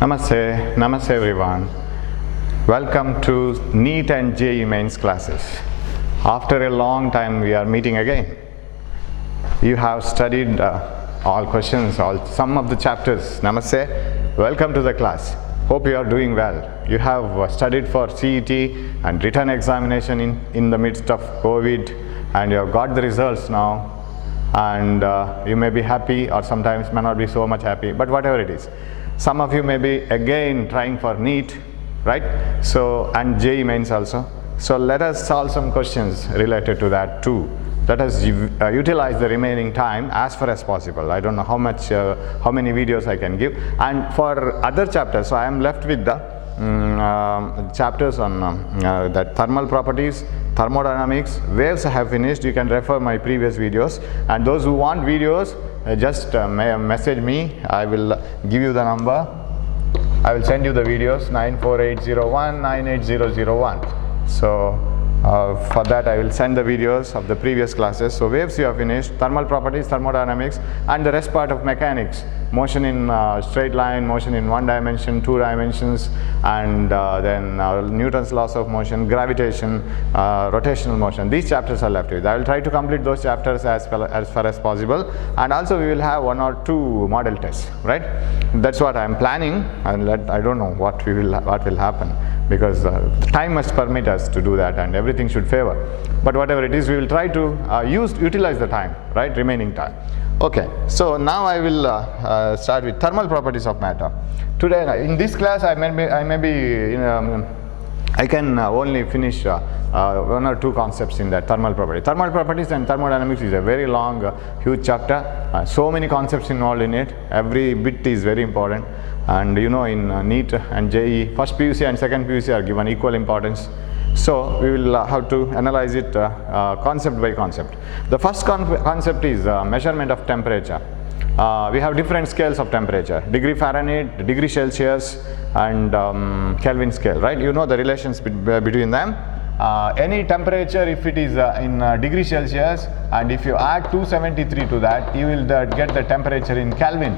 Namaste, Namaste everyone. Welcome to NEET and JEE Mains classes. After a long time we are meeting again. You have studied all questions, some of the chapters. Namaste, welcome to the class. Hope you are doing well. You have studied for CET and written examination in the midst of COVID, and you have got the results now. And you may be happy, or sometimes may not be so much happy, but whatever it is. Some of you may be again trying for NEET, right? So, and JEE Mains also. So let us solve some questions related to that too. Let us utilize the remaining time as far as possible. I don't know how many videos I can give. And for other chapters, so I am left with the chapters on that thermal properties, thermodynamics, waves I have finished. You can refer my previous videos. And those who want videos, just message me. I will give you the number. I will send you the videos 94801 98001. So for that I will send the videos of the previous classes. So waves you have finished, thermal properties, thermodynamics, and the rest part of mechanics, motion in straight line, motion in 1 dimension, 2 dimensions, and then Newton's laws of motion, gravitation, rotational motion. These chapters are left with. I will try to complete those chapters as far as possible, and also we will have 1 or 2 model tests, right? That's what I am planning, and I don't know what will happen, because time must permit us to do that, and everything should favor. But whatever it is, we will try to utilize the time, right? Remaining time. Okay, so now I will start with thermal properties of matter. Today, in this class, I can only finish 1 or 2 concepts in that thermal property. Thermal properties and thermodynamics is a very long, huge chapter. So many concepts involved in it. Every bit is very important. And you know, in NEET and JEE, first PUC and second PUC are given equal importance. So we will have to analyze it concept by concept. The first concept is measurement of temperature. We have different scales of temperature: degree Fahrenheit, degree Celsius, and Kelvin scale, right? You know the relations between them. Any temperature, if it is in degree Celsius, and if you add 273 to that, you will get the temperature in Kelvin,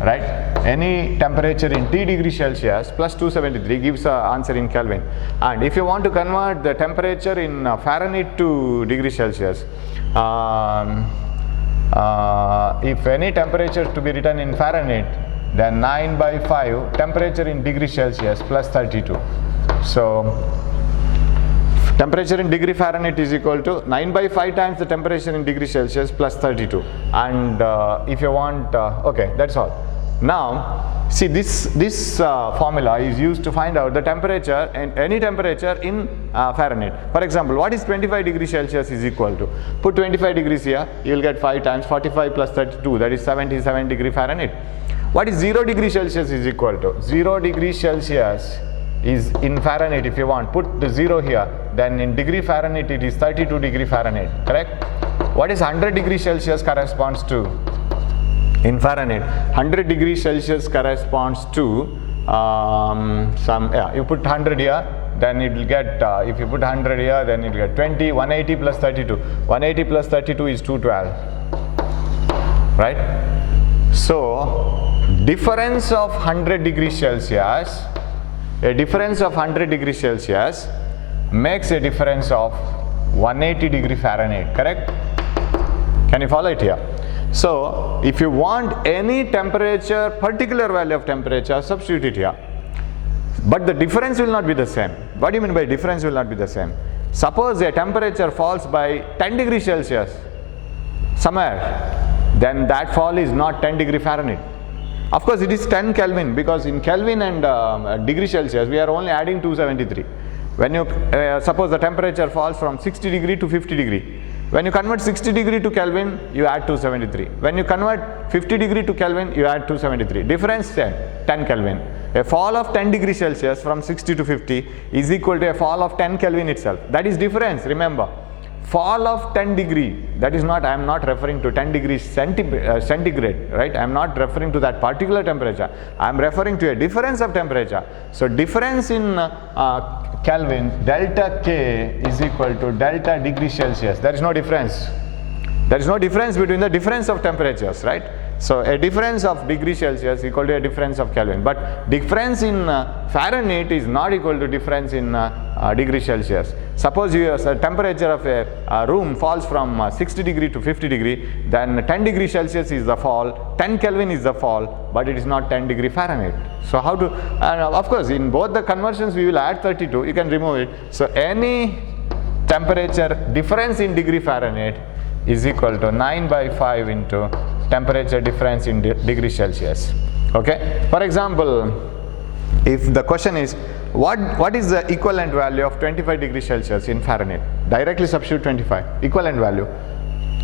right? Any temperature in T degree Celsius plus 273 gives an answer in Kelvin. And if you want to convert the temperature in Fahrenheit to degree Celsius, if any temperature to be written in Fahrenheit, then 9 by 5 temperature in degree Celsius plus 32. So temperature in degree Fahrenheit is equal to 9 by 5 times the temperature in degree Celsius plus 32. And if you want, okay, that's all. Now, see, this formula is used to find out the temperature, and any temperature in Fahrenheit. For example, what is 25 degrees Celsius is equal to? Put 25 degrees here, you will get 5 times 45 plus 32, that is 77 degree Fahrenheit. What is 0 degree Celsius is equal to? 0 degree Celsius is in Fahrenheit. If you want, put the 0 here, then in degree Fahrenheit it is 32 degree Fahrenheit, correct? What is 100 degrees Celsius corresponds to? In Fahrenheit, 100 degrees Celsius corresponds to you put 100 here, then it will get, if you put 100 here, then it will get 20, 180 plus 32. 180 plus 32 is 212, right? So, difference of 100 degrees Celsius, a difference of 100 degrees Celsius makes a difference of 180 degree Fahrenheit, correct? Can you follow it here? So, if you want any temperature, particular value of temperature, substitute it here. But the difference will not be the same. What do you mean by difference will not be the same? Suppose a temperature falls by 10 degrees Celsius somewhere, then that fall is not 10 degree Fahrenheit. Of course, it is 10 Kelvin, because in Kelvin and degree Celsius, we are only adding 273. When you suppose the temperature falls from 60 degree to 50 degree, when you convert 60 degree to Kelvin, you add 273. When you convert 50 degree to Kelvin, you add 273. Difference 10 Kelvin. A fall of 10 degrees Celsius from 60 to 50 is equal to a fall of 10 Kelvin itself. That is difference, remember. Fall of 10 degree, that is not, I am not referring to 10 degrees centigrade, right? I am not referring to that particular temperature. I am referring to a difference of temperature. So difference in Kelvin, delta K is equal to delta degree Celsius. There is no difference. There is no difference between the difference of temperatures, right? So a difference of degree Celsius equal to a difference of Kelvin. But difference in Fahrenheit is not equal to difference in degree Celsius. Suppose the temperature of a room falls from 60 degree to 50 degree, then 10 degree Celsius is the fall, 10 Kelvin is the fall, but it is not 10 degree Fahrenheit. So how to, and of course in both the conversions we will add 32, you can remove it. So any temperature difference in degree Fahrenheit is equal to 9/5 into temperature difference in degree Celsius. Okay. For example, if the question is what is the equivalent value of 25 degrees Celsius in Fahrenheit, directly substitute 25, equivalent value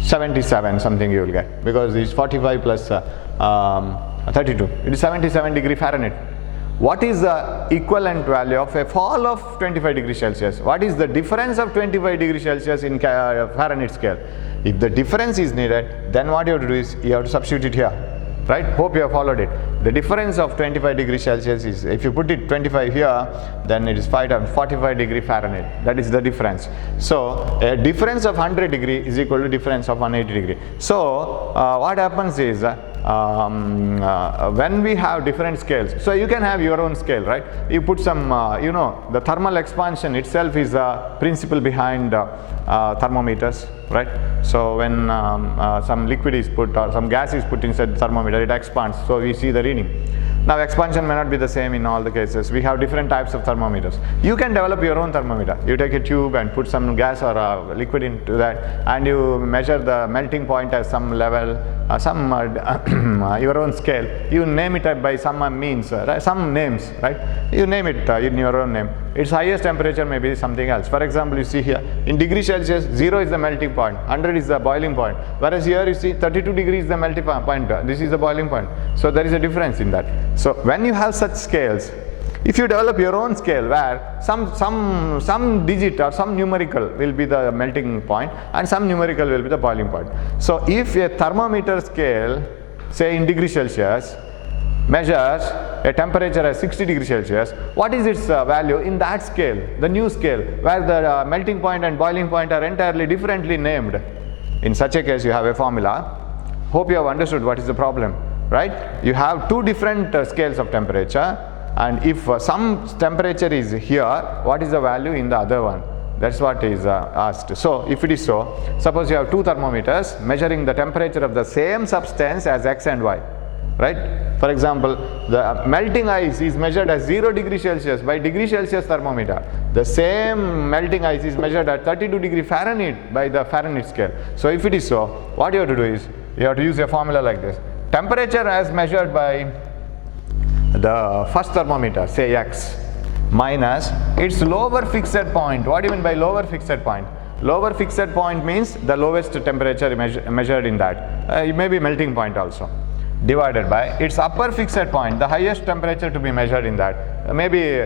77 something you will get, because it's 45 plus 32, it is 77 degree Fahrenheit. What is the equivalent value of a fall of 25 degrees Celsius? What is the difference of 25 degrees Celsius in Fahrenheit scale? If the difference is needed, then what you have to do is you have to substitute it here, right? Hope you have followed it. The difference of 25 degrees Celsius is, if you put it 25 here, then it is 5 times 45 degree Fahrenheit. That is the difference. So a difference of 100 degree is equal to difference of 180 degree. So what happens is when we have different scales, so you can have your own scale, right? You put some, the thermal expansion itself is the principle behind thermometers, right? So when some liquid is put or some gas is put inside the thermometer, it expands, so we see the reading. Now expansion may not be the same in all the cases. We have different types of thermometers. You can develop your own thermometer. You take a tube and put some gas or liquid into that, and you measure the melting point at some level, your own scale. You name it by some means, right? Some names, right? You name it in your own name. Its highest temperature may be something else. For example, you see here, in degree Celsius, 0 is the melting point, 100 is the boiling point. Whereas here you see 32 degrees is the melting point, this is the boiling point. So there is a difference in that. So when you have such scales, if you develop your own scale where some digit or some numerical will be the melting point and some numerical will be the boiling point. So if a thermometer scale, say in degree Celsius, measures a temperature at 60 degrees Celsius, what is its value in that scale, the new scale, where the melting point and boiling point are entirely differently named? In such a case, you have a formula. Hope you have understood what is the problem, right? You have two different scales of temperature, and if some temperature is here, what is the value in the other one? That's what is asked. So if it is so, suppose you have two thermometers measuring the temperature of the same substance as X and Y, right? For example, the melting ice is measured as 0 degree Celsius by degree Celsius thermometer. The same melting ice is measured at 32 degree Fahrenheit by the Fahrenheit scale. So if it is so, what you have to do is, you have to use a formula like this. Temperature as measured by the first thermometer, say X, minus its lower fixed point. What do you mean by lower fixed point? Lower fixed point means the lowest temperature measured in that. It may be melting point also. Divided by its upper fixed point, the highest temperature to be measured in that, maybe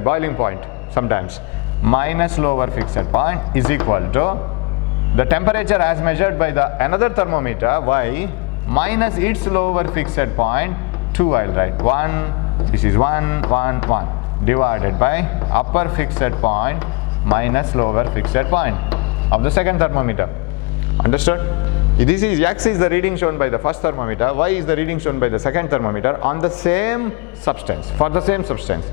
boiling point sometimes, minus lower fixed point is equal to the temperature as measured by the another thermometer Y minus its lower fixed point 2, I'll write 1, this is 1, 1, 1, divided by upper fixed point minus lower fixed point of the second thermometer. Understood? This is X is the reading shown by the first thermometer, Y is the reading shown by the second thermometer on the same substance, for the same substance.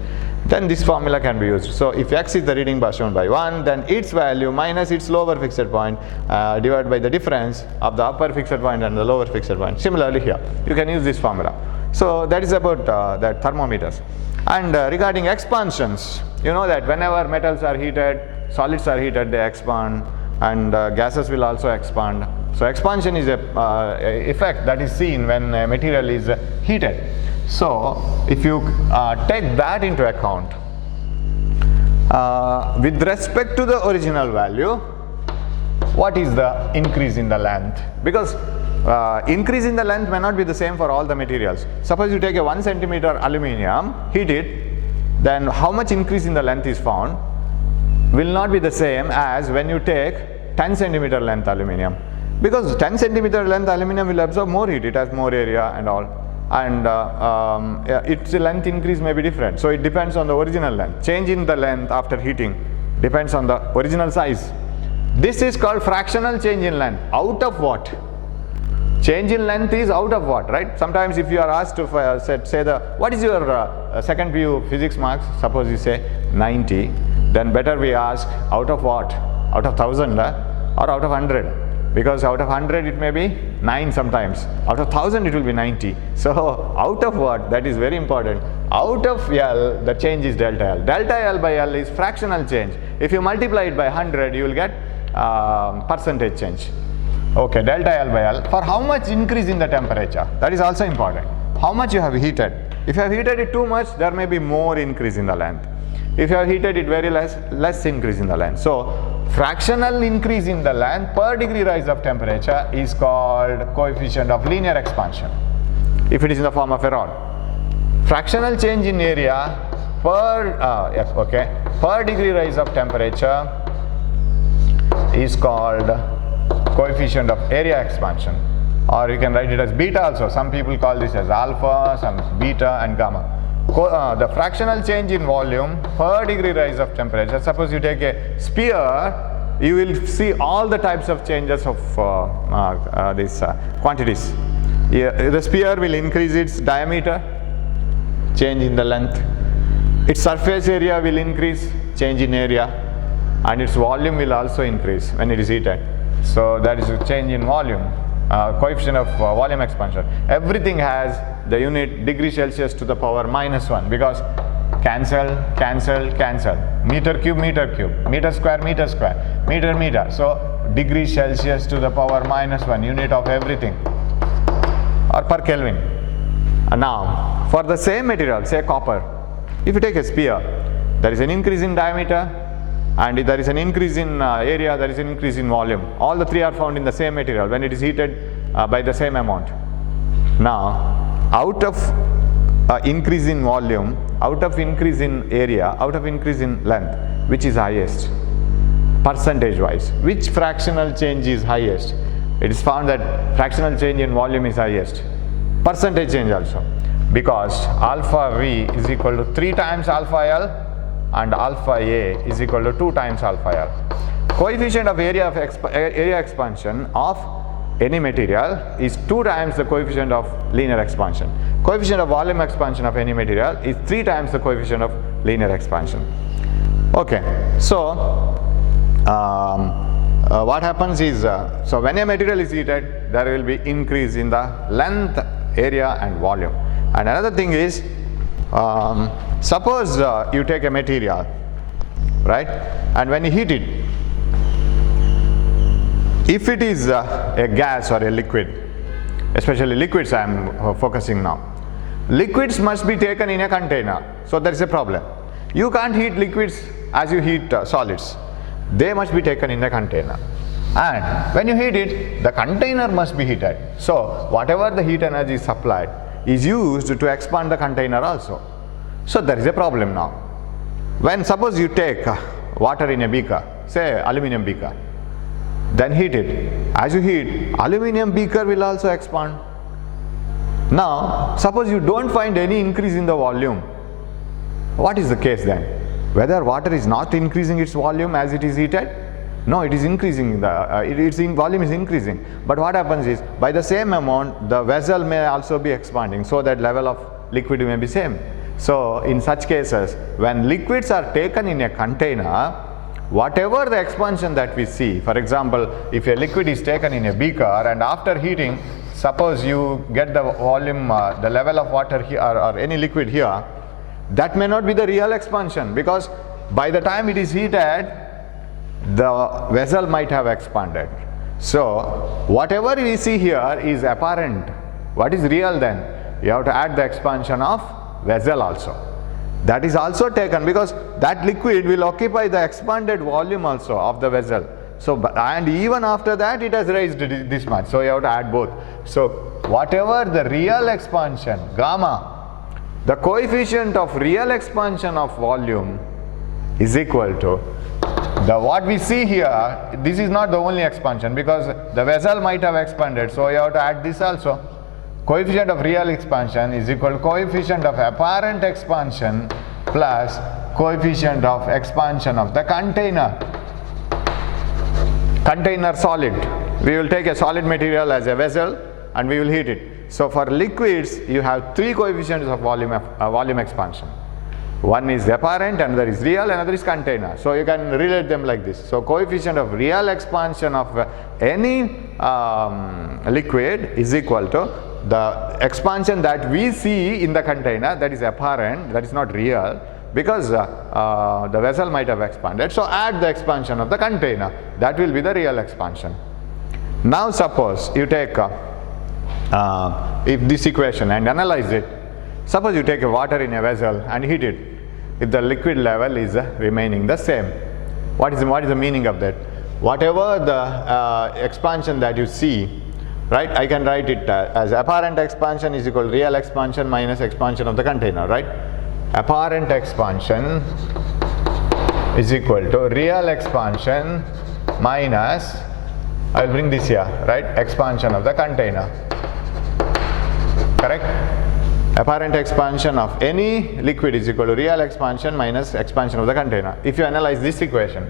Then this formula can be used. So if X is the reading shown by 1, then its value minus its lower fixed point divided by the difference of the upper fixed point and the lower fixed point. Similarly here, you can use this formula. So that is about that thermometers. And regarding expansions, you know that whenever metals are heated, solids are heated, they expand, and gases will also expand. So expansion is a effect that is seen when a material is heated. So if you take that into account, with respect to the original value, what is the increase in the length? Because increase in the length may not be the same for all the materials. Suppose you take a 1 centimeter aluminium, heat it, then how much increase in the length is found will not be the same as when you take 10 centimeter length aluminium. Because 10 centimeter length aluminium will absorb more heat, it has more area and all. And its length increase may be different. So it depends on the original length. Change in the length after heating depends on the original size. This is called fractional change in length. Out of what? Change in length is out of what, right? Sometimes if you are asked to say what is your second PU physics marks, suppose you say 90, then better we ask out of what? Out of 1000 or out of 100? Because out of 100 it may be 9 sometimes, out of 1000 it will be 90. So out of what? That is very important. Out of L, the change is delta L. Delta L by L is fractional change. If you multiply it by 100, you will get percentage change. Okay, delta L by L. For how much increase in the temperature? That is also important. How much you have heated? If you have heated it too much, there may be more increase in the length. If you have heated it very less increase in the length. So fractional increase in the length per degree rise of temperature is called coefficient of linear expansion, if it is in the form of a rod. Fractional change in area per degree rise of temperature is called coefficient of area expansion, or you can write it as beta also. Some people call this as alpha, some beta and gamma. The fractional change in volume per degree rise of temperature. Suppose you take a sphere, you will see all the types of changes of these quantities. The sphere will increase its diameter, change in the length. Its surface area will increase, change in area, and its volume will also increase when it is heated. So that is a change in volume, coefficient of volume expansion. Everything has the unit degree Celsius to the power -1, because cancel, meter cube, meter square, meter. So degree Celsius to the power -1, unit of everything, or per Kelvin. Now, for the same material, say copper, if you take a sphere, there is an increase in diameter, and there is an increase in area, there is an increase in volume. All the three are found in the same material when it is heated by the same amount. Now, out of increase in volume, out of increase in area, out of increase in length, which is highest? Percentage wise, which fractional change is highest? It is found that fractional change in volume is highest. Percentage change also, because alpha V is equal to 3 times alpha L, and alpha A is equal to 2 times alpha L. Coefficient of area expansion of any material is 2 times the coefficient of linear expansion. Coefficient of volume expansion of any material is 3 times the coefficient of linear expansion. Okay, so what happens is, so when a material is heated, there will be increase in the length, area and volume. And another thing is, suppose you take a material, right, and when you heat it, if it is a gas or a liquid, especially liquids I am focusing now, liquids must be taken in a container. So there is a problem. You can't heat liquids as you heat solids. They must be taken in a container. And when you heat it, the container must be heated. So whatever the heat energy is supplied is used to expand the container also. So there is a problem now. When suppose you take water in a beaker, say aluminum beaker, then heat it. As you heat, aluminum beaker will also expand. Now, suppose you don't find any increase in the volume. What is the case then? Whether water is not increasing its volume as it is heated? No, it is increasing, its volume is increasing. But what happens is, by the same amount, the vessel may also be expanding, so that level of liquid may be same. So in such cases, when liquids are taken in a container, whatever the expansion that we see, for example, if a liquid is taken in a beaker and after heating, suppose you get the volume, the level of water here or any liquid here, that may not be the real expansion, because by the time it is heated, the vessel might have expanded. So whatever we see here is apparent. What is real then? You have to add the expansion of vessel also. That is also taken, because that liquid will occupy the expanded volume also of the vessel. So, and even after that it has raised this much, so you have to add both. So whatever the real expansion, gamma, the coefficient of real expansion of volume is equal to what we see here. This is not the only expansion, because the vessel might have expanded, so you have to add this also. Coefficient of real expansion is equal to coefficient of apparent expansion plus coefficient of expansion of the container. Container solid. We will take a solid material as a vessel, and we will heat it. So for liquids, you have three coefficients of volume expansion. One is apparent, another is real, another is container. So you can relate them like this. So coefficient of real expansion of any liquid is equal to the expansion that we see in the container, that is apparent, that is not real, because the vessel might have expanded. So add the expansion of the container, that will be the real expansion. Now suppose you take if this equation and analyze it. Suppose you take a water in a vessel and heat it. If the liquid level is remaining the same, what is the meaning of that? Whatever the expansion that you see, right, I can write it as apparent expansion is equal to real expansion minus expansion of the container, right? Apparent expansion is equal to real expansion minus, I will bring this here, right, expansion of the container. Correct? Apparent expansion of any liquid is equal to real expansion minus expansion of the container. If you analyze this equation,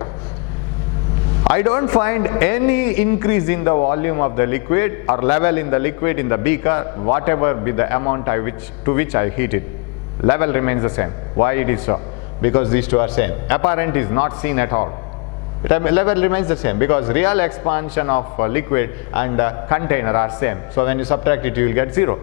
I don't find any increase in the volume of the liquid or level in the liquid in the beaker, whatever be the amount to which I heat it. Level remains the same. Why it is so? Because these two are same. Apparent is not seen at all. Level remains the same because real expansion of liquid and container are same. So when you subtract it, you will get 0.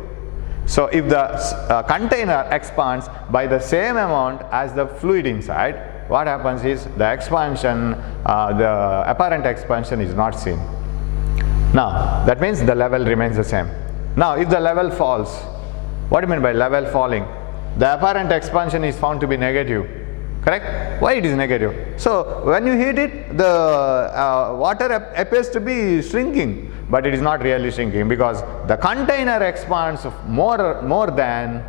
So if the container expands by the same amount as the fluid inside, what happens is the expansion, the apparent expansion is not seen. Now that means the level remains the same. Now if the level falls, what do you mean by level falling? The apparent expansion is found to be negative. Correct? Why it is negative? So when you heat it, the water appears to be shrinking, but it is not really shrinking because the container expands more than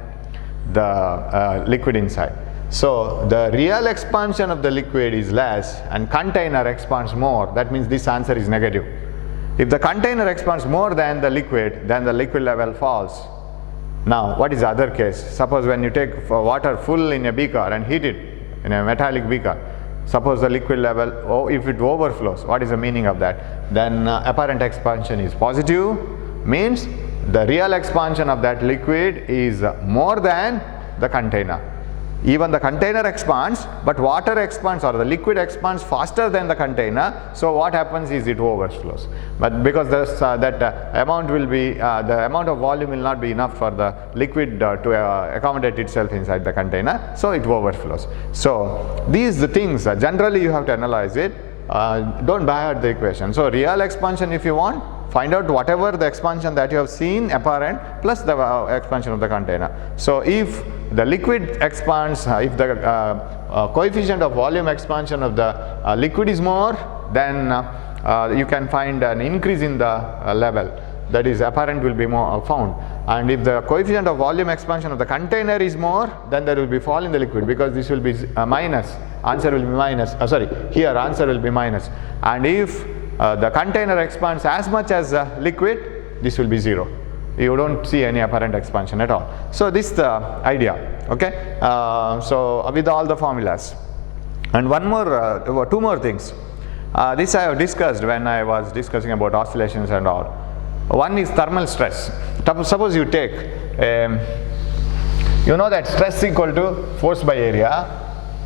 the liquid inside. So the real expansion of the liquid is less and container expands more. That means this answer is negative. If the container expands more than the liquid, then the liquid level falls. Now what is the other case? Suppose when you take water full in a beaker and heat it in a metallic beaker, suppose the liquid level, if it overflows, what is the meaning of that? Then apparent expansion is positive, means the real expansion of that liquid is more than the container. Even the container expands, but water expands or the liquid expands faster than the container. So what happens is it overflows. But because that amount will be, the amount of volume will not be enough for the liquid to accommodate itself inside the container, so it overflows. So these the things, generally you have to analyze it. Don't buy out the equation. So real expansion, if you want, find out whatever the expansion that you have seen apparent plus the expansion of the container. So if the liquid expands, if the coefficient of volume expansion of the liquid is more, then you can find an increase in the level, that is apparent will be more found. And if the coefficient of volume expansion of the container is more, then there will be fall in the liquid because this will be minus, answer will be minus, here answer will be minus. And if the container expands as much as liquid, this will be 0. You don't see any apparent expansion at all. So this is the idea, okay? So with all the formulas. And one more, two more things. This I have discussed when I was discussing about oscillations and all. One is thermal stress. Suppose you take, you know that stress equal to force by area,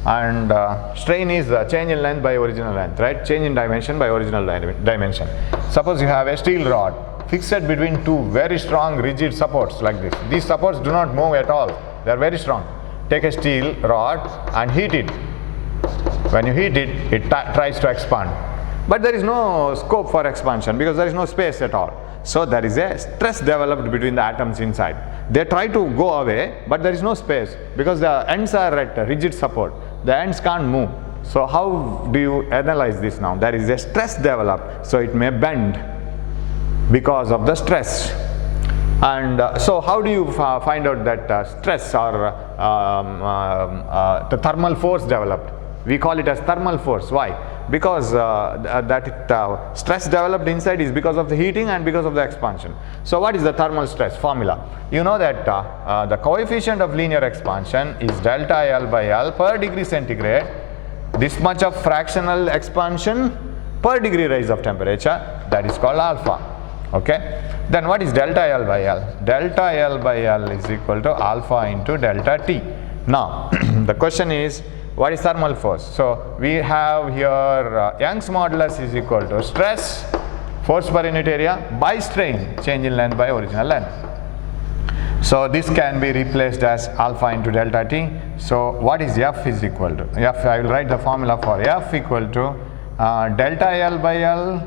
and strain is change in length by original length, right? Change in dimension by original dimension. Suppose you have a steel rod fixed between two very strong rigid supports like this. These supports do not move at all. They are very strong. Take a steel rod and heat it. When you heat it, it tries to expand. But there is no scope for expansion because there is no space at all. So there is a stress developed between the atoms inside. They try to go away, but there is no space because the ends are at rigid support. The ends can't move. So how do you analyze this now? There is a stress developed, so it may bend because of the stress. And so how do you find out that stress or the thermal force developed? We call it as thermal force. Why? Because stress developed inside is because of the heating and because of the expansion. So what is the thermal stress formula? You know that the coefficient of linear expansion is delta L by L per degree centigrade. This much of fractional expansion per degree rise of temperature, that is called alpha. Okay. Then what is delta L by L? Delta L by L is equal to alpha into delta T. Now, the question is, what is thermal force? So, we have here Young's modulus is equal to stress, force per unit area by strain, change in length by original length. So, this can be replaced as alpha into delta T. So, what is F is equal to? F, I will write the formula for F equal to delta L by L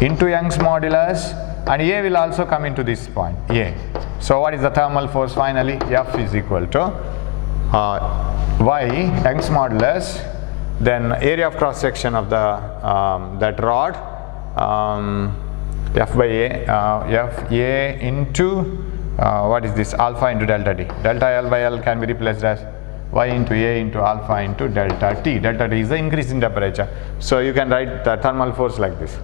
into Young's modulus, and A will also come into this point, A. So, what is the thermal force finally? F is equal to Y, Young's modulus, then area of cross section of the that rod, F by A, F A into what is this, alpha into delta T. Delta L by L can be replaced as Y into A into alpha into delta T. Delta T is the increase in temperature. So, you can write the thermal force like this.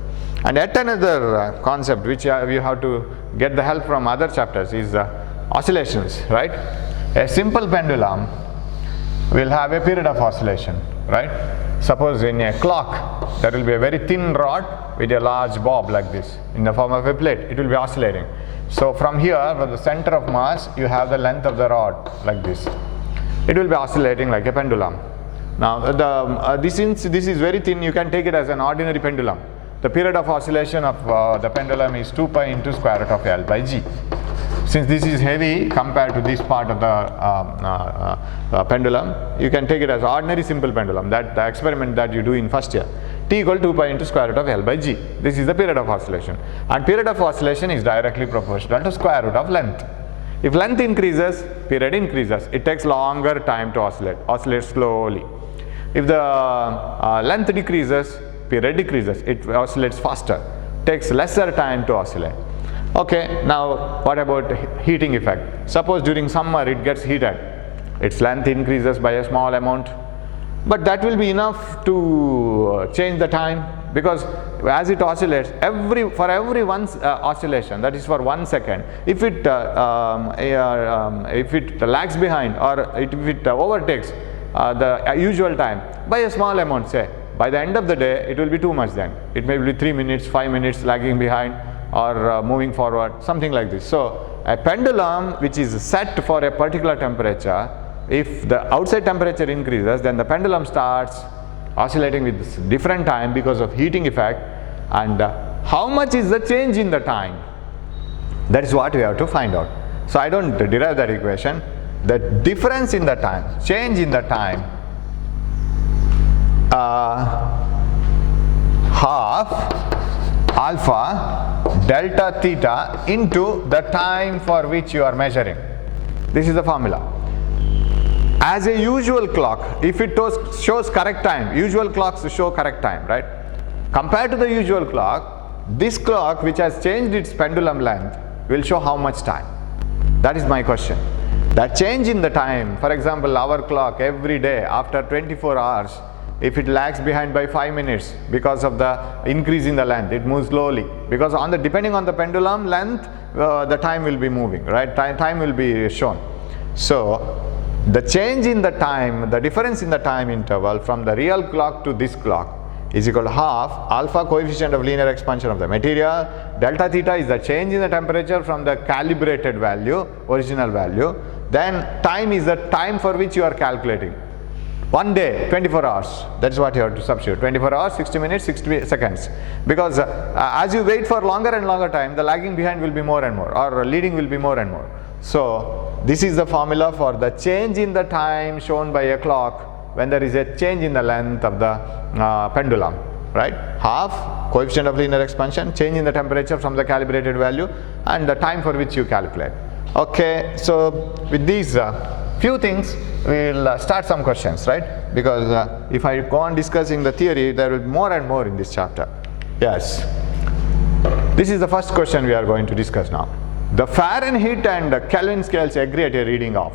And yet another concept which you have to get the help from other chapters is oscillations, right? A simple pendulum will have a period of oscillation, right? Suppose in a clock there will be a very thin rod with a large bob like this in the form of a plate. It will be oscillating. So, from here, from the center of mass, you have the length of the rod like this. It will be oscillating like a pendulum. Now, this is very thin. You can take it as an ordinary pendulum. The period of oscillation of the pendulum is 2 pi into square root of L by G. Since this is heavy compared to this part of the pendulum, you can take it as ordinary simple pendulum. That the experiment that you do in first year. T equal 2 pi into square root of L by G. This is the period of oscillation. And period of oscillation is directly proportional to square root of length. If length increases, period increases. It takes longer time to oscillate slowly. If the length decreases, period decreases. It oscillates faster. Takes lesser time to oscillate. Okay, now what about heating effect? Suppose during summer it gets heated. Its length increases by a small amount. But that will be enough to change the time, because as it oscillates, for every one oscillation, that is for 1 second, if it lags behind or if it overtakes the usual time by a small amount, say, by the end of the day, it will be too much then. It may be 3 minutes, 5 minutes lagging behind or moving forward, something like this. So, a pendulum which is set for a particular temperature, if the outside temperature increases, then the pendulum starts oscillating with different time because of heating effect. And how much is the change in the time? That is what we have to find out. So, I don't derive that equation. The difference in the time, change in the time, half alpha delta theta into the time for which you are measuring. This is the formula. As a usual clock, if it shows correct time, usual clocks show correct time, right? Compared to the usual clock, this clock which has changed its pendulum length will show how much time. That is my question. That change in the time, for example, our clock every day after 24 hours, if it lags behind by 5 minutes because of the increase in the length, it moves slowly, because depending on the pendulum length, the time will be moving, right? Time will be shown. So, the change in the time, the difference in the time interval from the real clock to this clock is equal to half alpha coefficient of linear expansion of the material, delta theta is the change in the temperature from the calibrated value, original value, then time is the time for which you are calculating. 1 day, 24 hours, that is what you have to substitute. 24 hours, 60 minutes, 60 seconds. Because as you wait for longer and longer time, the lagging behind will be more and more, or leading will be more and more. So, this is the formula for the change in the time shown by a clock when there is a change in the length of the pendulum, right? Half coefficient of linear expansion, change in the temperature from the calibrated value, and the time for which you calculate. Okay, so with these few things, we will start some questions, right? Because if I go on discussing the theory, there will be more and more in this chapter. Yes. This is the first question we are going to discuss now. The Fahrenheit and Kelvin scales agree at a reading of.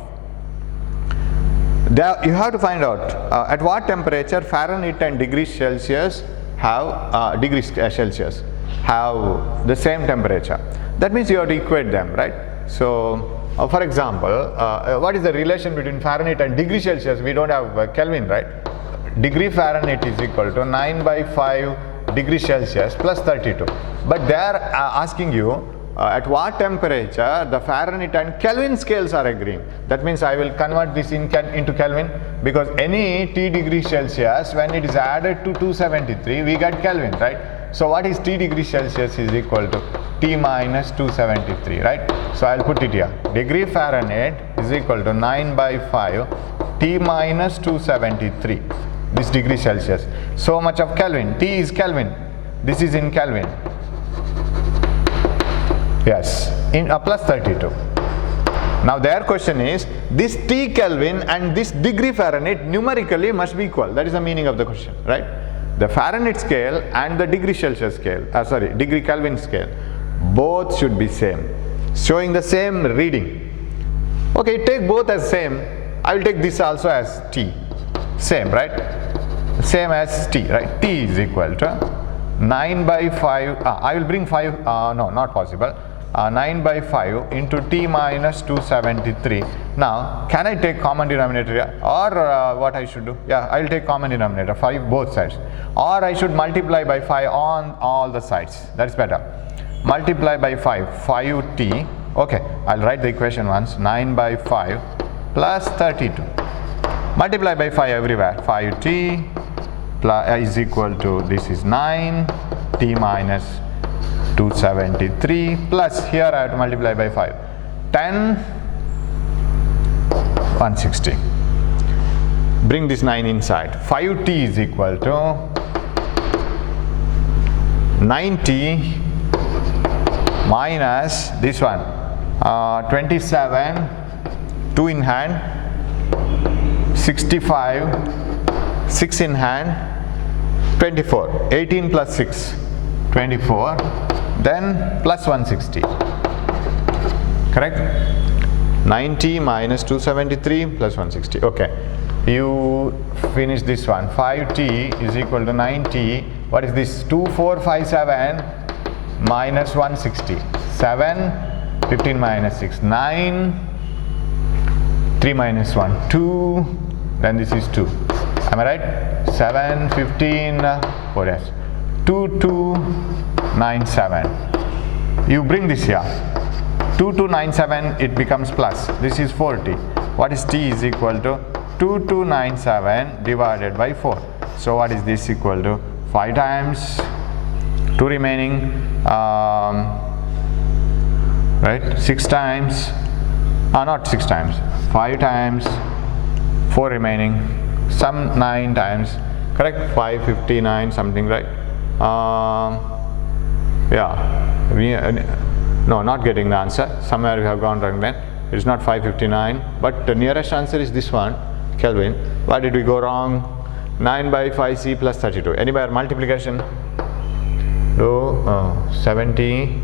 You have to find out at what temperature Fahrenheit and degrees Celsius have have the same temperature. That means you have to equate them, right? So, for example, what is the relation between Fahrenheit and degree Celsius? We don't have Kelvin, right? Degree Fahrenheit is equal to 9 by 5 degrees Celsius plus 32. but they are asking you at what temperature the Fahrenheit and Kelvin scales are agreeing. That means I will convert this into Kelvin, because any T degree Celsius, when it is added to 273, we get Kelvin, right? So what is T degree Celsius is equal to T minus 273, right? So I'll put it here. Degree Fahrenheit is equal to 9 by 5 T minus 273. This degree Celsius. So much of Kelvin. T is Kelvin. This is in Kelvin. Yes, in plus 32. Now their question is, this T Kelvin and this degree Fahrenheit numerically must be equal. That is the meaning of the question, right? The Fahrenheit scale and the degree Celsius scale, degree Kelvin scale, both should be same, showing the same reading. Okay, take both as same. I will take this also as T. Same, right? Same as T, right? T is equal to 9 by 5. I will bring 5. No, not possible. 9 by 5 into T minus 273. Now, can I take common denominator here? Or what I should do? Yeah, I will take common denominator, 5 both sides. Or I should multiply by 5 on all the sides. That's better. Multiply by 5, 5T. Okay, I'll write the equation once. 9 by 5 plus 32. Multiply by 5 everywhere. 5T plus, is equal to, this is 9, T minus 273 plus, here I have to multiply by 5, 10, 160. Bring this 9 inside. 5T is equal to 90 minus this one, 27, 2 in hand, 65, 6 in hand, 24, 18 plus 6, 24, then plus 160, correct? 90 minus 273 plus 160, okay. You finish this one. 5T is equal to 90, what is this? 2457 minus 160, 7, 15 minus 6, 9, 3 minus 1, 2, then this is 2. Am I right? 7, 15, 4 yes. 2, 2, 9, 7. You bring this here. 2, 2, 9, 7, it becomes plus. This is 40. What is T is equal to? 2, 2, 9, 7 divided by 4. So what is this equal to? 5 times 2 remaining, right? 6 times, not 6 times, 5 times 4 remaining, some 9 times, correct? 559 something, right? Yeah, no, not getting the answer. Somewhere we have gone wrong then. It is not 559, but the nearest answer is this one, Kelvin. Why did we go wrong? 9 by 5C plus 32. Anywhere multiplication? Do 70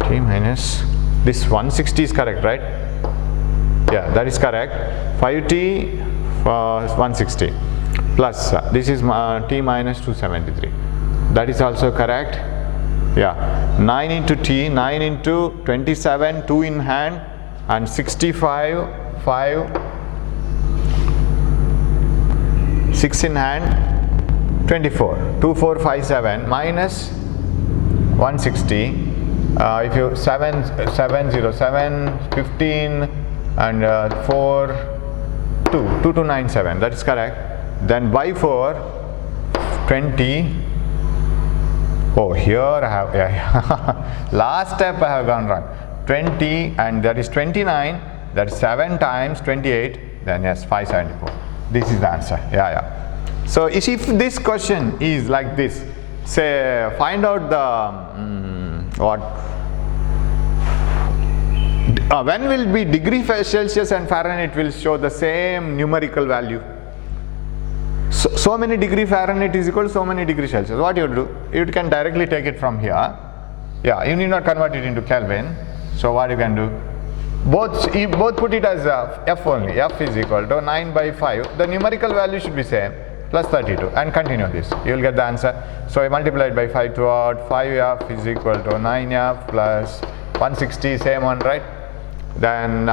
T minus this 160 is correct, right? Yeah, that is correct. 5T 160 plus this is T minus 273. That is also correct. Yeah, 9 into T, 9 into 27, 2 in hand, and 65, 5, 6 in hand, 24, 2457 minus 160. If you 707, 15 and 4, 2297, that is correct. Then by 4, 20. Oh, here I have, last step I have gone wrong. 20 and that is 29, that is 7 times 28, then yes, 574. This is the answer, So if this question is like this, say find out the, when will be degree Celsius and Fahrenheit will show the same numerical value. So many degree Fahrenheit is equal to so many degree Celsius. What you do? You can directly take it from here. Yeah, you need not convert it into Kelvin. So what you can do? You both put it as F only. F is equal to 9 by 5. The numerical value should be same, plus 32, and continue this. You will get the answer. So I multiplied by 5 throughout. 5F is equal to 9F plus 160, same one, right? Then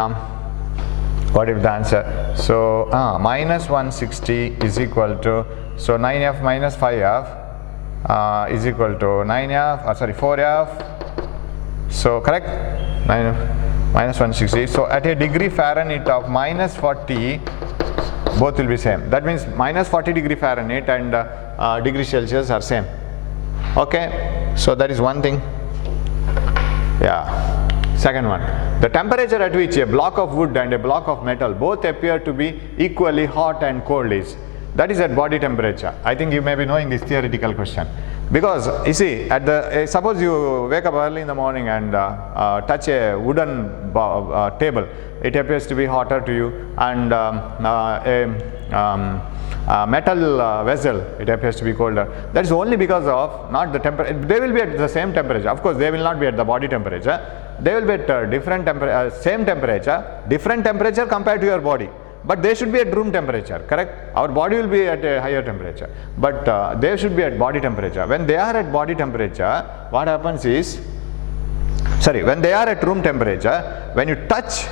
what is the answer? So minus 160 is equal to, so 9F minus 5F is equal to 4F. So correct? 9 minus 160. So at a degree Fahrenheit of minus 40, both will be same. That means minus 40 degree Fahrenheit and degree Celsius are same. Okay, so that is one thing. Yeah. Second one, the temperature at which a block of wood and a block of metal both appear to be equally hot and cold is, that is at body temperature. I think you may be knowing this theoretical question. Because you see, at the suppose you wake up early in the morning and touch a wooden table, it appears to be hotter to you, and a metal vessel, it appears to be colder. That is only because of not the temperature. They will be at the same temperature. Of course, they will not be at the body temperature. They will be at different same temperature, different temperature compared to your body. But they should be at room temperature, correct? Our body will be at a higher temperature, but they should be at body temperature. When they are at body temperature, what happens is, when they are at room temperature, when you touch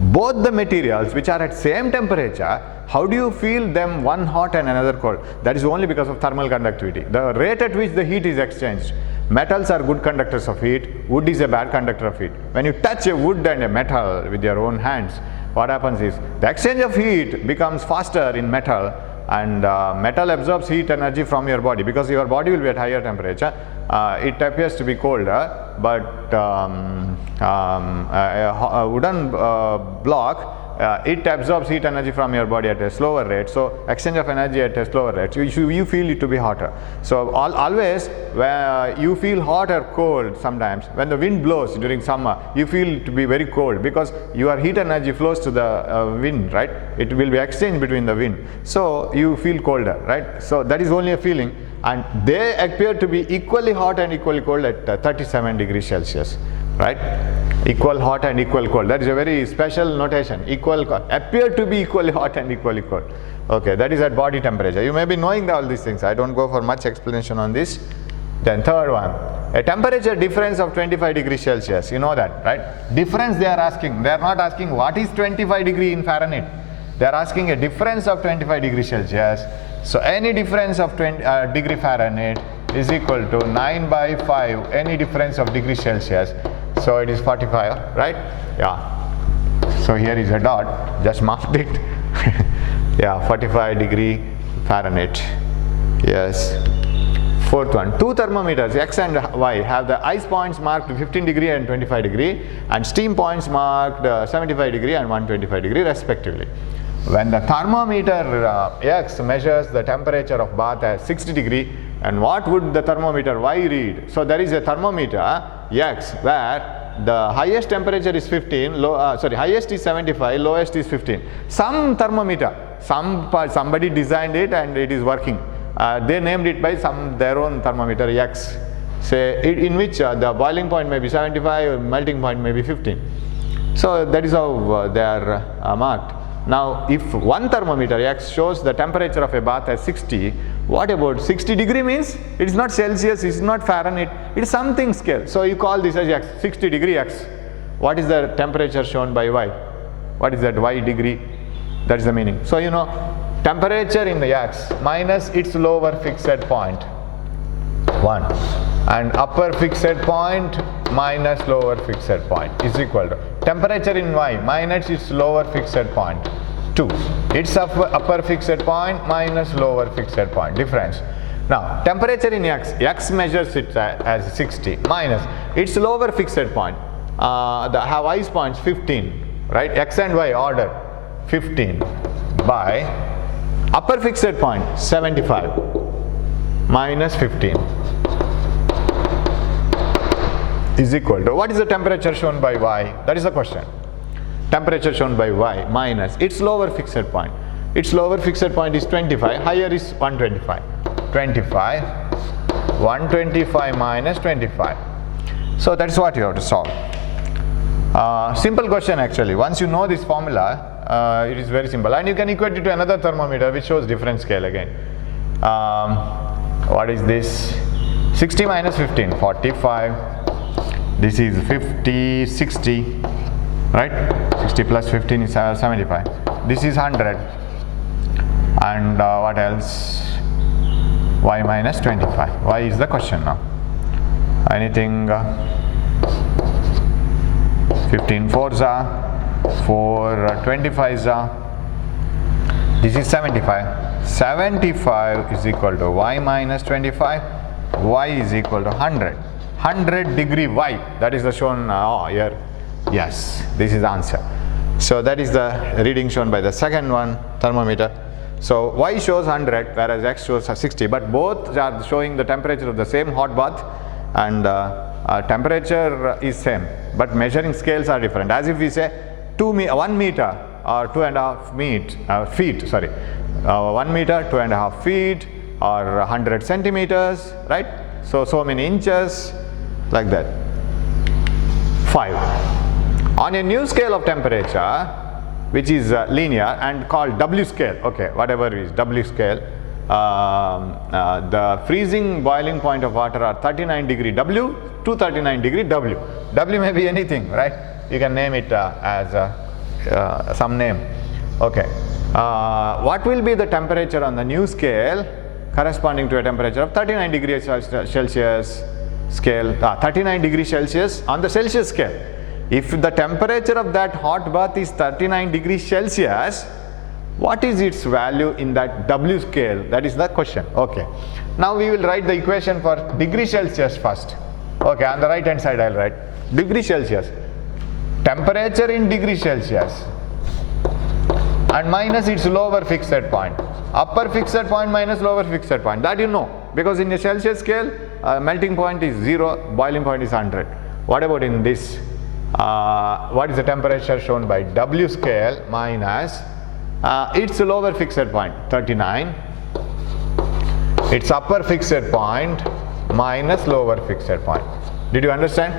both the materials which are at same temperature, how do you feel them one hot and another cold? That is only because of thermal conductivity, the rate at which the heat is exchanged. Metals are good conductors of heat, wood is a bad conductor of heat. When you touch a wood and a metal with your own hands, what happens is the exchange of heat becomes faster in metal, and metal absorbs heat energy from your body. Because your body will be at higher temperature, it appears to be colder, but a wooden block, it absorbs heat energy from your body at a slower rate, so exchange of energy at a slower rate, you feel it to be hotter. So always where you feel hot or cold, sometimes when the wind blows during summer, you feel it to be very cold because your heat energy flows to the wind, right? It will be exchanged between the wind, so you feel colder, right? So that is only a feeling, and they appear to be equally hot and equally cold at 37 degrees Celsius, right? Equal hot and equal cold. That is a very special notation. Appear to be equally hot and equally cold. Okay, that is at body temperature. You may be knowing all these things. I don't go for much explanation on this. Then third one, a temperature difference of 25 degrees Celsius. You know that, right? Difference they are asking. They are not asking what is 25 degree in Fahrenheit. They are asking a difference of 25 degrees Celsius. So any difference of 20 degree Fahrenheit is equal to 9 by 5 any difference of degree Celsius. So it is 45, right? Yeah. So here is a dot, just marked it. Yeah, 45 degree Fahrenheit. Yes. Fourth one, two thermometers X and Y have the ice points marked 15 degree and 25 degree, and steam points marked 75 degree and 125 degree respectively. When the thermometer X measures the temperature of bath at 60 degree, and what would the thermometer Y read? So there is a thermometer X where the highest temperature is 15, highest is 75, lowest is 15. Some thermometer, somebody designed it and it is working. They named it by their own thermometer X, say in which the boiling point may be 75, melting point may be 15. So that is how they are marked. Now if one thermometer X shows the temperature of a bath as 60, what about 60 degree means? It is not Celsius, it is not Fahrenheit, it is something scale. So you call this as X, 60 degree X. What is the temperature shown by Y? What is that Y degree? That is the meaning. So you know, temperature in the X minus its lower fixed point, 1, and upper fixed point minus lower fixed point is equal to temperature in Y minus its lower fixed point, 2, its upper fixed point minus lower fixed point, difference. Now temperature in X measures it as 60 minus its lower fixed point, the Y's points 15, right? X and Y order 15 by upper fixed point 75 minus 15 is equal to, what is the temperature shown by Y? That is the question. Temperature shown by Y minus its lower fixed point. Its lower fixed point is 25, higher is 125. 25, 125 minus 25. So that is what you have to solve. Simple question actually. Once you know this formula, it is very simple, and you can equate it to another thermometer which shows different scale again. What is this? 60 minus 15, 45. This is 50, 60, right? 60 plus 15 is 75. This is 100. And what else? y minus 25. Y is the question now. Anything? 15 fours are 4 25s are. This is 75. 75 is equal to y minus 25. Y is equal to 100. 100 degree y. That is the shown here. Yes, this is the answer. So that is the reading shown by the second one, thermometer. So y shows 100 whereas x shows 60, but both are showing the temperature of the same hot bath, and temperature is same, but measuring scales are different. As if we say 1 meter or 2.5 feet, sorry, 1 meter, 2.5 feet, or 100 centimeters, right? So many inches, like that. 5. On a new scale of temperature, which is linear and called W scale, okay, whatever it is, W scale, the freezing boiling point of water are 39 degree W to 39 degree W. W may be anything, right? You can name it as some name. Okay. What will be the temperature on the new scale corresponding to a temperature of 39 degrees Celsius scale, 39 degrees Celsius on the Celsius scale? If the temperature of that hot bath is 39 degrees Celsius, what is its value in that W scale? That is the question. Okay. Now we will write the equation for degree Celsius first. Okay, on the right hand side I'll write degree Celsius. Temperature in degree Celsius and minus its lower fixed point. Upper fixed point minus lower fixed point. That you know, because in the Celsius scale, melting point is 0, boiling point is 100. What about in this? What is the temperature shown by W scale minus its lower fixed point 39, its upper fixed point minus lower fixed point. Did you understand?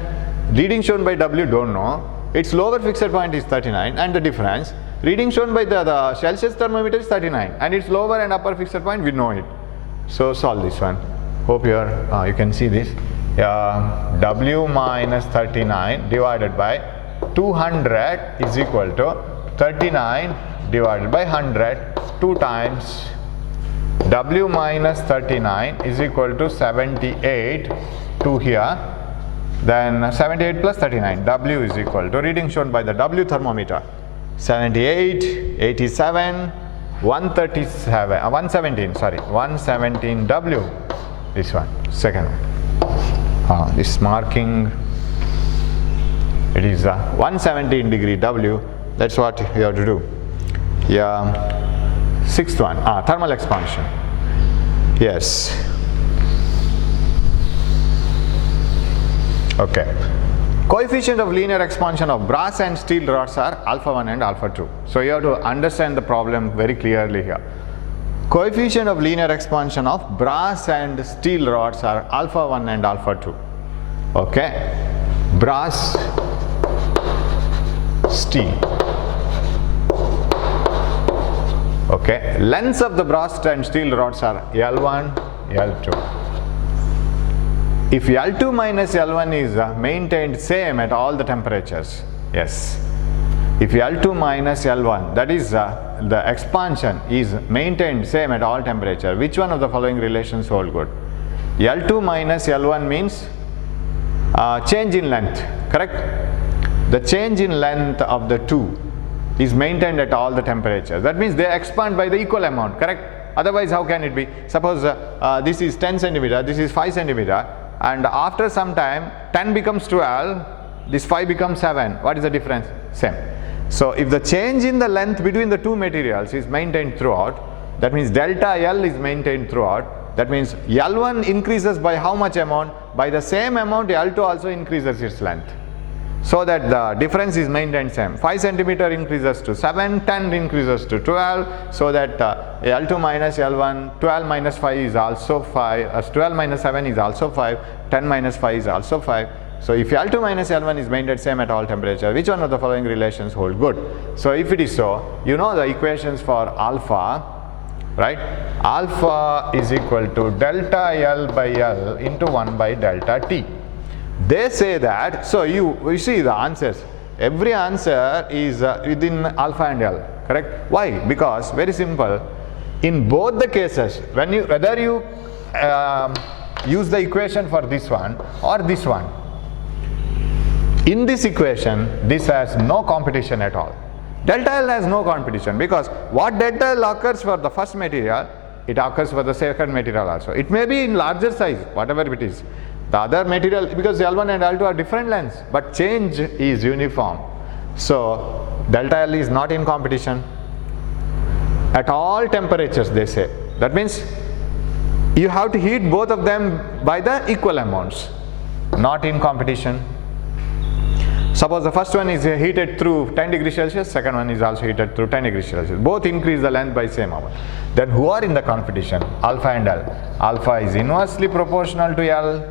Reading shown by W don't know, its lower fixed point is 39 and the difference. Reading shown by the Celsius thermometer is 39 and its lower and upper fixed point we know it. So solve this one. Hope you can see this. W minus 39 divided by 200 is equal to 39 divided by 100, 2 times W minus 39 is equal to 78, 2 here, then 78 plus 39, W is equal to, reading shown by the W thermometer, 78, 87, 117 W, this one, second one. This marking, it is 117 degree W. That's what you have to do. Yeah, sixth one, thermal expansion. Yes. Okay. Coefficient of linear expansion of brass and steel rods are alpha 1 and alpha 2. So you have to understand the problem very clearly here. Coefficient of linear expansion of brass and steel rods are alpha 1 and alpha 2. Okay. Brass, steel. Okay. Lengths of the brass and steel rods are L1, L2. If L2 minus L1 is maintained same at all the temperatures, yes. If L2 minus L1, that is the expansion is maintained same at all temperature, which one of the following relations hold good? L2 minus L1 means change in length, correct? The change in length of the two is maintained at all the temperatures. That means they expand by the equal amount, correct? Otherwise, how can it be? Suppose this is 10 centimeter, this is 5 centimeter, and after some time 10 becomes 12, this 5 becomes 7. What is the difference? Same. So if the change in the length between the two materials is maintained throughout, that means delta L is maintained throughout. That means L1 increases by how much amount? By the same amount L2 also increases its length. So that the difference is maintained same. 5 centimeter increases to 7, 10 increases to 12, so that L2 minus L1, 12 minus 5 is also 5, 12 minus 7 is also 5, 10 minus 5 is also 5. So if L2 minus L1 is maintained same at all temperature, which one of the following relations hold good? So if it is so, you know the equations for alpha, right? Alpha is equal to delta L by L into 1 by delta T. They say that, so you see the answers. Every answer is within alpha and L, correct? Why? Because very simple. In both the cases, whether you use the equation for this one or this one. In this equation, this has no competition at all. Delta L has no competition because what delta L occurs for the first material, it occurs for the second material also. It may be in larger size, whatever it is. The other material, because L1 and L2 are different lengths, but change is uniform. So delta L is not in competition at all temperatures, they say. That means you have to heat both of them by the equal amounts, not in competition. Suppose the first one is heated through 10 degrees Celsius, second one is also heated through 10 degrees Celsius. Both increase the length by same amount. Then who are in the competition? Alpha and L. Alpha is inversely proportional to L.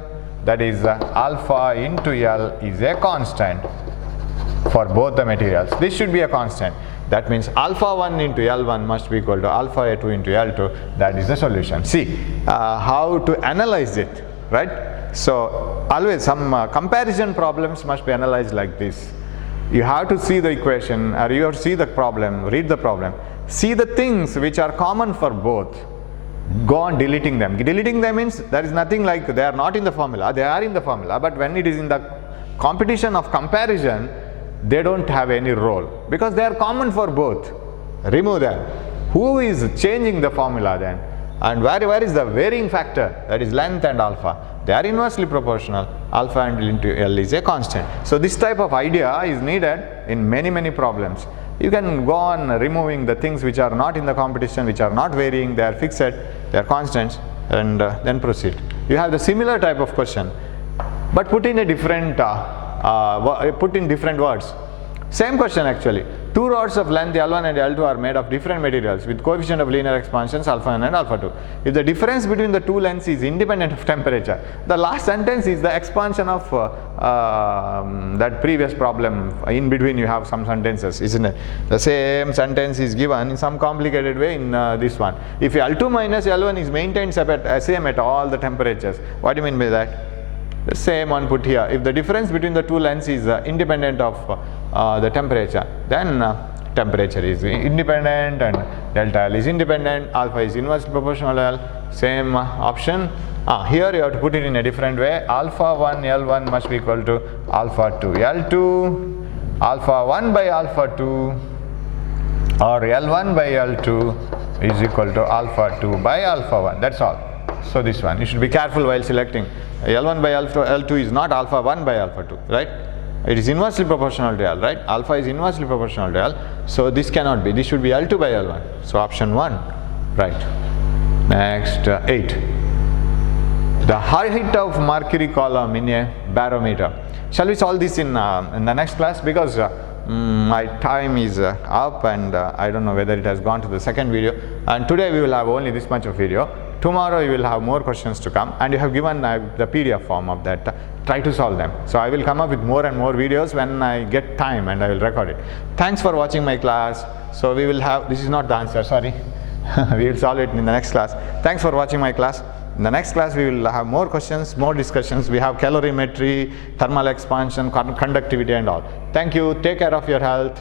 That is alpha into L is a constant for both the materials. This should be a constant. That means alpha 1 into L1 must be equal to alpha 2 into L2. That is the solution. See how to analyze it, right? So always some comparison problems must be analyzed like this. You have to see the equation, or you have to see the problem, read the problem, see the things which are common for both. Go on deleting them. Deleting them means there is nothing like they are not in the formula, they are in the formula, but when it is in the competition of comparison, they don't have any role because they are common for both. Remove them. Who is changing the formula then? And where is the varying factor? That is length and alpha. They are inversely proportional. Alpha and into L is a constant. So this type of idea is needed in many problems. You can go on removing the things which are not in the competition, which are not varying, they are fixed, they are constants, and then proceed. You have the similar type of question, but put in a different, put in different words. Same question actually. Two rods of length L1 and L2 are made of different materials with coefficient of linear expansions alpha 1 and alpha 2. If the difference between the two lengths is independent of temperature, the last sentence is the expansion of that previous problem. In between you have some sentences, isn't it? The same sentence is given in some complicated way in this one. If L2 minus L1 is maintained same at all the temperatures, what do you mean by that? The same one put here. If the difference between the two lengths is independent of the temperature, then temperature is independent and delta L is independent, alpha is inversely proportional to L. Same option. Here you have to put it in a different way. Alpha 1 L1 must be equal to alpha 2 L2, alpha 1 by alpha 2 or L1 by L2 is equal to alpha 2 by alpha 1. That's all. So this one, you should be careful while selecting. L1 by L2 is not alpha 1 by alpha 2, right? It is inversely proportional to L, right? Alpha is inversely proportional to L. So this cannot be. This should be L2 by L1. So option 1, right. Next, 8. The height of mercury column in a barometer. Shall we solve this in the next class? Because my time is up and I don't know whether it has gone to the second video. And today we will have only this much of video. Tomorrow you will have more questions to come, and you have given the PDF form of that. Try to solve them. So I will come up with more and more videos when I get time, and I will record it. Thanks for watching my class. So we will have, this is not the answer, sorry. We will solve it in the next class. Thanks for watching my class. In the next class we will have more questions, more discussions. We have calorimetry, thermal expansion, conductivity and all. Thank you. Take care of your health.